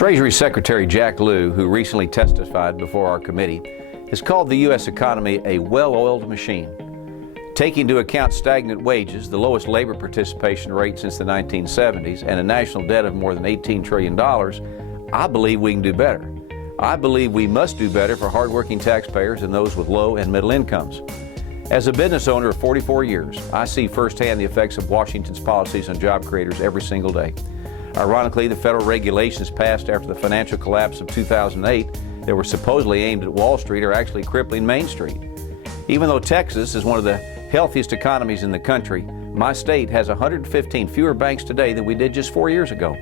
Treasury Secretary Jack Lew, who recently testified before our committee, has called the U.S. economy a well-oiled machine. Taking into account stagnant wages, the lowest labor participation rate since the 1970s, and a national debt of more than $18 trillion, I believe we can do better. I believe we must do better for hardworking taxpayers and those with low and middle incomes. As a business owner of 44 years, I see firsthand the effects of Washington's policies on job creators every single day. Ironically, the federal regulations passed after the financial collapse of 2008 that were supposedly aimed at Wall Street are actually crippling Main Street. Even though Texas is one of the healthiest economies in the country, my state has 115 fewer banks today than we did just 4 years ago.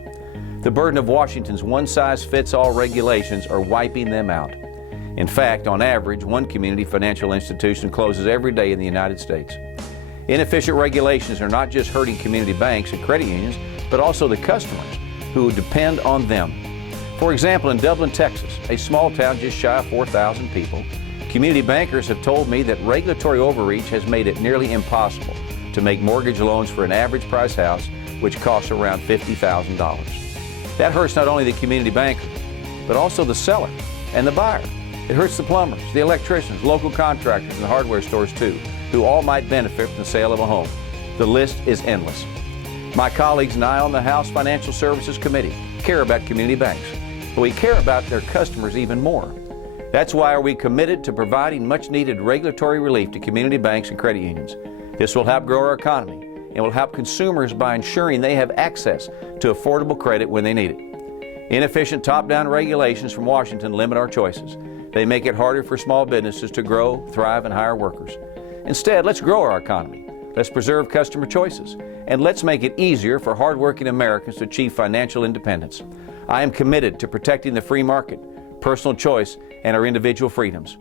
The burden of Washington's one-size-fits-all regulations are wiping them out. In fact, on average, one community financial institution closes every day in the United States. Inefficient regulations are not just hurting community banks and credit unions, but also the customers who depend on them. For example, in Dublin, Texas, a small town just shy of 4,000 people, community bankers have told me that regulatory overreach has made it nearly impossible to make mortgage loans for an average price house, which costs around $50,000. That hurts not only the community banker, but also the seller and the buyer. It hurts the plumbers, the electricians, local contractors, and the hardware stores too, who all might benefit from the sale of a home. The list is endless. My colleagues and I on the House Financial Services Committee care about community banks, but we care about their customers even more. That's why we are committed to providing much-needed regulatory relief to community banks and credit unions. This will help grow our economy and will help consumers by ensuring they have access to affordable credit when they need it. Inefficient top-down regulations from Washington limit our choices. They make it harder for small businesses to grow, thrive, and hire workers. Instead, let's grow our economy. Let's preserve customer choices, and let's make it easier for hardworking Americans to achieve financial independence. I am committed to protecting the free market, personal choice, and our individual freedoms.